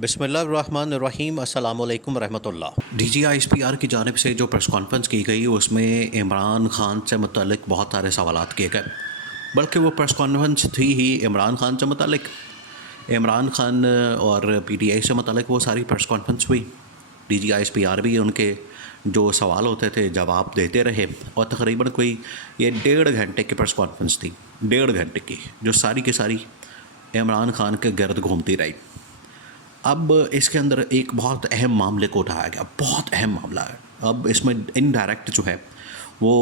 बिस्मिल्लाहिर्रहमानिर्रहीम अस्सलामुअलैकुम रहमतुल्लाह। DGISPR की जानिब से जो प्रेस कॉन्फ्रेंस की गई उसमें इमरान खान से मुतल्लिक बहुत सारे सवालात किए गए, बल्कि वो प्रेस कॉन्फ्रेंस थी ही इमरान खान से मुतल्लिक। इमरान खान और PTI से मुतल्लिक वो सारी प्रेस कॉन्फ्रेंस हुई। DGISPR भी उनके जो सवाल होते थे जवाब देते रहे और तकरीबन कोई ये 1.5 घंटे की प्रेस कॉन्फ्रेंस थी, 1.5 घंटे की, जो सारी की सारी इमरान खान के गर्द घूमती रही। अब इसके अंदर एक बहुत अहम मामले को उठाया गया, बहुत अहम मामला है। अब इसमें इनडायरेक्ट जो है वो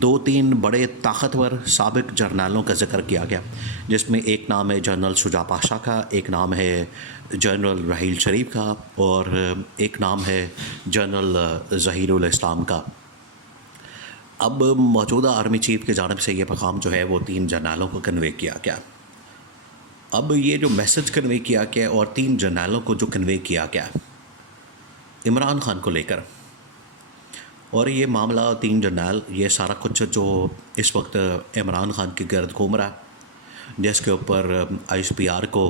2-3 बड़े ताकतवर साबिक जर्नलों का जिक्र किया गया, जिसमें एक नाम है जनरल शुजा पाशा का, एक नाम है जनरल राहील शरीफ का और एक नाम है जनरल ज़हीरुल इस्लाम का। अब मौजूदा आर्मी चीफ की जानिब से ये पैगाम जो है वो 3 जर्नलों को कन्वे किया गया। अब ये जो मैसेज कन्वे किया गया और 3 जर्नलों को जो कन्वे किया गया इमरान खान को लेकर, और ये मामला 3 जर्नल, ये सारा कुछ जो इस वक्त इमरान खान की गर्द घूम रहा है, जिसके ऊपर ISPR को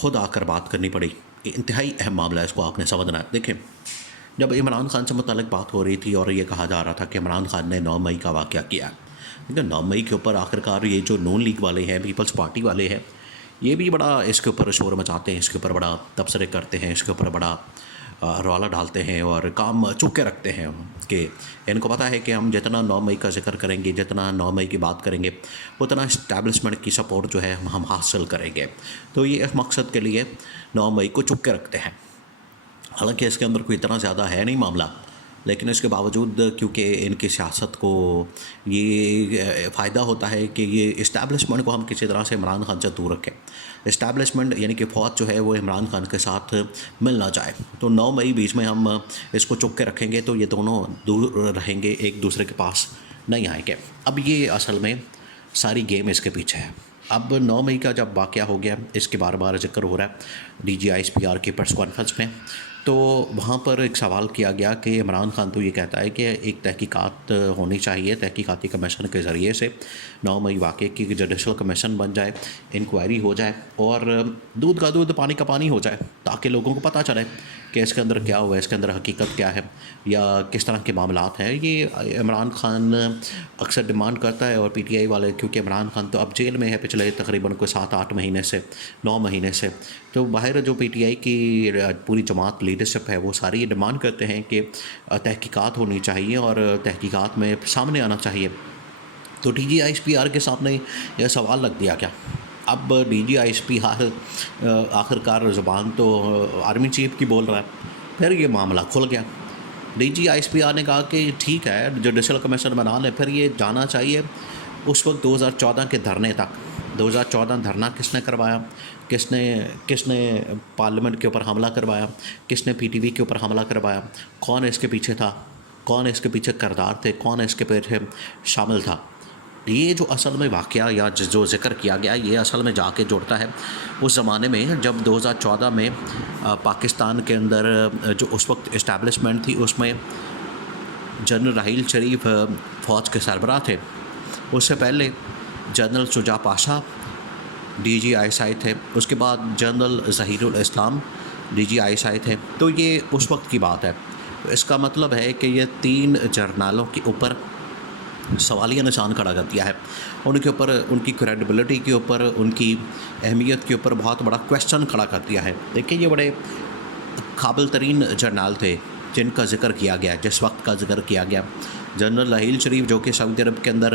ख़ुद आकर बात करनी पड़ी, इंतहाई अहम मामला है, इसको आपने समझना है। देखें, जब इमरान खान से मुताल्लिक़ बात हो रही थी और ये कहा जा रहा था कि इमरान खान ने 9 मई का वाक़या किया, लेकिन 9 मई के ऊपर आखिरकार ये जो नून लीग वाले हैं, पीपल्स पार्टी वाले हैं, ये भी बड़ा इसके ऊपर शोर मचाते हैं, इसके ऊपर बड़ा तबसरे करते हैं, इसके ऊपर बड़ा रौला डालते हैं और काम चुप के रखते हैं कि इनको पता है कि हम जितना 9 मई का जिक्र करेंगे, जितना 9 मई की बात करेंगे, उतना इस्टेब्लिशमेंट की सपोर्ट जो है हम हासिल करेंगे। तो ये इस मकसद के लिए 9 मई को चुप के रखते हैं। हालांकि इसके अंदर कोई इतना ज़्यादा है नहीं मामला, लेकिन इसके बावजूद क्योंकि इनकी सियासत को ये फ़ायदा होता है कि ये इस्टेब्लिशमेंट को हम किसी तरह से इमरान खान से दूर रखें। इस्टेब्लिशमेंट यानी कि फ़ौज जो है वो इमरान खान के साथ मिल ना जाए। तो 9 मई बीच में हम इसको चुप के रखेंगे तो ये दोनों दूर रहेंगे, एक दूसरे के पास नहीं आएंगे। अब ये असल में सारी गेम इसके पीछे है। अब 9 मई का जब वाक़या हो गया, इसके बार बार जिक्र हो रहा है DGISPR की प्रेस कॉन्फ्रेंस में, तो वहाँ पर एक सवाल किया गया कि इमरान खान तो ये कहता है कि एक तहकीकात होनी चाहिए, तहकीकाती कमीशन के ज़रिए से 9 मई वाक़े की जुडिशल कमीशन बन जाए, इंक्वायरी हो जाए और दूध का दूध पानी का पानी हो जाए, ताकि लोगों को पता चले कि इसके अंदर क्या हुआ है, इसके अंदर हकीकत क्या है या किस तरह के मामलात हैं। ये इमरान खान अक्सर डिमांड करता है और PTI वाले, क्योंकि इमरान खान तो अब जेल में है पिछले तकरीबन कोई 7-8 महीने से, 9 महीने से, तो बाहर जो PTI की पूरी जमात लीडरशिप है वो सारी ये डिमांड करते हैं कि तहकीकात होनी चाहिए और तहकीकात में सामने आना चाहिए। तो DGISPR के सामने यह सवाल रख दिया गया। अब DGISPR आखिरकार ज़ुबान तो आर्मी चीफ की बोल रहा है, फिर ये मामला खुल गया। DGISPR ने कहा कि ठीक है, जुडिशल कमीशन बना लें, फिर ये जाना चाहिए उस वक्त 2014 के धरने तक। 2014 धरना किसने करवाया, किसने पार्लियामेंट के ऊपर हमला करवाया, किसने PTV के ऊपर हमला करवाया, कौन इसके पीछे था, कौन इसके पीछे किरदार थे, कौन इसके पीछे शामिल था। ये जो असल में वाक़या या जो ज़िक्र किया गया, ये असल में जाके जुड़ता है उस ज़माने में जब 2014 में पाकिस्तान के अंदर जो उस वक्त इस्टेब्लिशमेंट थी, उसमें जनरल राहील शरीफ फ़ौज के सरबराह थे। उससे पहले जनरल शुजा पाशा DGISI थे, उसके बाद जनरल ज़हीरुल इस्लाम DGISI थे। तो ये उस वक्त की बात है। तो इसका मतलब है कि ये 3 जर्नलों के ऊपर सवालिया निशान खड़ा कर दिया है, उनके ऊपर, उनकी क्रेडिबिलिटी के ऊपर, उनकी अहमियत के ऊपर बहुत बड़ा क्वेश्चन खड़ा कर दिया है। देखिए, ये बड़े काबिल तरीन जर्नल थे जिनका जिक्र किया गया, जिस वक्त का जिक्र किया गया। जनरल राहील शरीफ जो कि सऊदी अरब के अंदर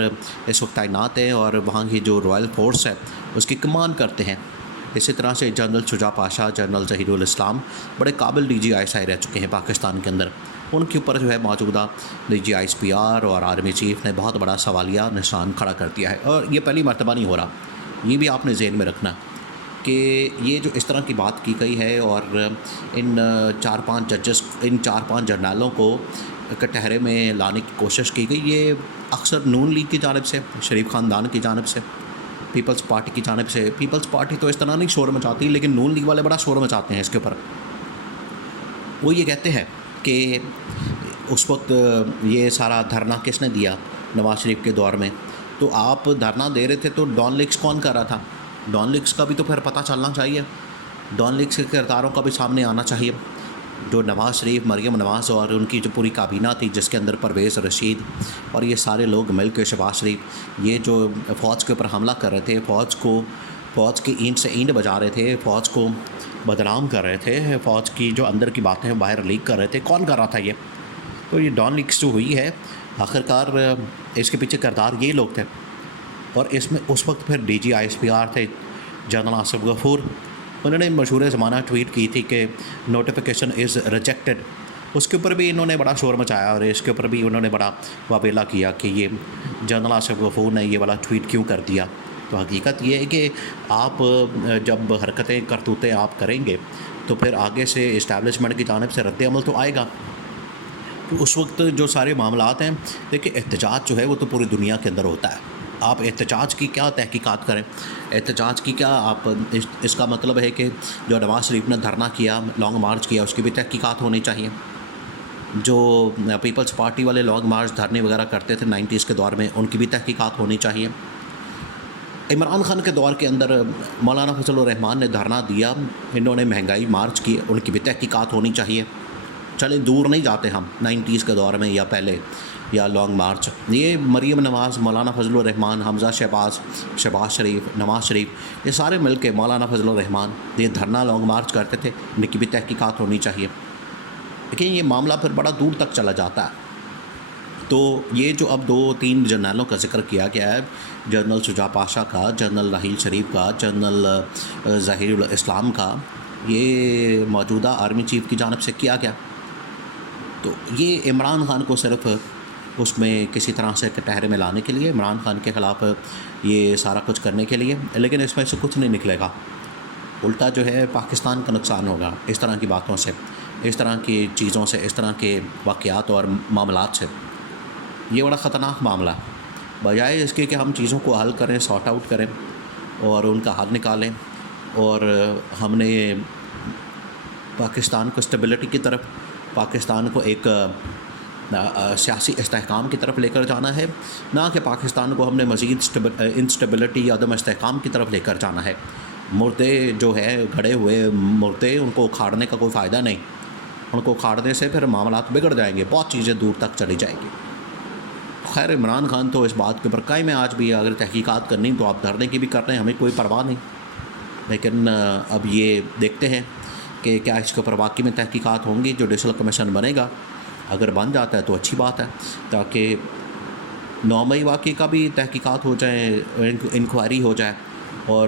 इस वक्त तैनात हैं और वहाँ की जो रॉयल फोर्स है उसकी कमान करते हैं। इसी तरह से जनरल शुजा पाशा, जनरल ज़हीरुल इस्लाम बड़े काबिल DGISI रह चुके हैं पाकिस्तान के अंदर। उनके ऊपर जो है मौजूदा DGISPR और आर्मी चीफ ने बहुत बड़ा सवालिया निशान खड़ा कर दिया है। और ये पहली मर्तबा नहीं हो रहा, ये भी आपने ज़हन में रखना कि ये जो इस तरह की बात की गई है और इन 4-5 जजेस, इन 4-5 जर्नलों को कटहरे में लाने की कोशिश की गई, ये अक्सर नून लीग की जानिब से, शरीफ ख़ानदान की जानिब से, पीपल्स पार्टी की जानिब से। पीपल्स पार्टी तो इस तरह नहीं शोर मचाती, लेकिन नून लीग वाले बड़ा शोर मचाते हैं इसके ऊपर। वो ये कहते हैं कि उस वक्त ये सारा धरना किसने दिया नवाज़ शरीफ के दौर में, तो आप धरना दे रहे थे तो डॉन लीक्स कौन कर रहा था, डॉन लीक्स का भी तो फिर पता चलना चाहिए। डॉन लीग्स के किरदारों का भी सामने आना चाहिए, जो नवाज़ शरीफ, मरीम नवाज़ और उनकी जो पूरी काबीना थी, जिसके अंदर परवेज़ रशीद और ये सारे लोग मिल के, शहबाज शरीफ, ये जो फ़ौज के ऊपर हमला कर रहे थे, फ़ौज की ईंट से ईंट बजा रहे थे, फ़ौज को बदनाम कर रहे थे, फ़ौज की जो अंदर की बातें बाहर लीक कर रहे थे, कौन कर रहा था ये? तो ये डॉन लीग्स जो हुई है, आखिरकार इसके पीछे किरदार ये लोग थे। और इसमें उस वक्त फिर DG ISPR थे जनरल आसिफ गफूर, उन्होंने मशहूर ज़माना ट्वीट की थी कि नोटिफिकेशन इज़ रिजेक्टेड। उसके ऊपर भी इन्होंने बड़ा शोर मचाया और इसके ऊपर भी उन्होंने बड़ा वावेला किया कि ये जनरल आसिफ गफूर ने ये वाला ट्वीट क्यों कर दिया। तो हकीकत ये है कि आप जब हरकतें करतूतें आप करेंगे तो फिर आगे से इस्टेब्लिशमेंट की जानिब से रद्द-ए-अमल तो आएगा। तो उस वक्त जो सारे मामलात हैं, देखिए एहतजाज जो है वो तो पूरी दुनिया के अंदर होता है। आप एहतजाज की क्या तहकीकात करें, एहतजाज की क्या आप इसका मतलब है कि जो नवाज़ शरीफ ने धरना किया, लॉन्ग मार्च किया, उसकी भी तहकीकात होनी चाहिए। जो पीपल्स पार्टी वाले लॉन्ग मार्च धरने वगैरह करते थे 90s के दौर में, उनकी भी तहकीकात होनी चाहिए। इमरान खान के दौर के अंदर मौलाना फजल रहमान ने धरना दिया, इन्होंने महंगाई मार्च की, उनकी भी तहकीकात होनी चाहिए। चले दूर नहीं जाते हम 90s के दौर में या पहले या लॉन्ग मार्च, ये मरीम नवाज़, मौलाना फजल रहमान, हमज़ा शहबाज शरीफ, नवाज़ शरीफ, ये सारे मिल के मौलाना फजल रहमान ये धरना लॉन्ग मार्च करते थे, इनकी भी तहकीकात होनी चाहिए। लेकिन ये मामला फिर बड़ा दूर तक चला जाता है। तो ये जो अब 2-3 जर्नलों का जिक्र किया गया है, जनरल शुजा पाशा का, जनरल राहील शरीफ का, जनरल ज़हीरुल इस्लाम का, ये मौजूदा आर्मी चीफ़ की जानिब से किया गया। तो ये इमरान खान को सिर्फ उसमें किसी तरह से कटहरे में लाने के लिए, इमरान खान के ख़िलाफ़ ये सारा कुछ करने के लिए, लेकिन इसमें से कुछ नहीं निकलेगा। उल्टा जो है पाकिस्तान का नुकसान होगा इस तरह की बातों से, इस तरह की चीज़ों से, इस तरह के वाक़यात और मामलात से। ये बड़ा ख़तरनाक मामला है। बजाय इसके कि हम चीज़ों को हल करें, सॉर्ट आउट करें और उनका हल निकालें, और हमने पाकिस्तान को स्टेबिलिटी की तरफ, पाकिस्तान को एक सियासी इस्तेहकाम की तरफ लेकर जाना है, ना कि पाकिस्तान को हमने मज़ीद इंस्टेबिलिटी या अदम इस्तेहकाम की तरफ लेकर जाना है। मुर्दे जो है, गड़े हुए मुर्दे, उनको उखाड़ने का कोई फ़ायदा नहीं। उनको उखाड़ने से फिर मामलात बिगड़ जाएंगे, बहुत चीज़ें दूर तक चली जाएंगी। खैर, इमरान खान तो इस बात के ऊपर कायम है आज भी, अगर तहकीकात करनी तो आप धरने की भी कर रहे हैं, हमें कोई परवाह नहीं। लेकिन अब ये देखते हैं कि क्या इसके ऊपर वाकई में तहकीकात होंगी। जुडिशल कमीशन बनेगा, अगर बन जाता है तो अच्छी बात है, ताकि 9 मई वाक़ई का भी तहकीकात हो जाए, इंक्वायरी हो जाए, और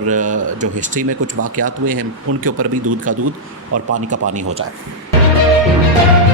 जो हिस्ट्री में कुछ वाक़यात हुए हैं उनके ऊपर भी दूध का दूध और पानी का पानी हो जाए।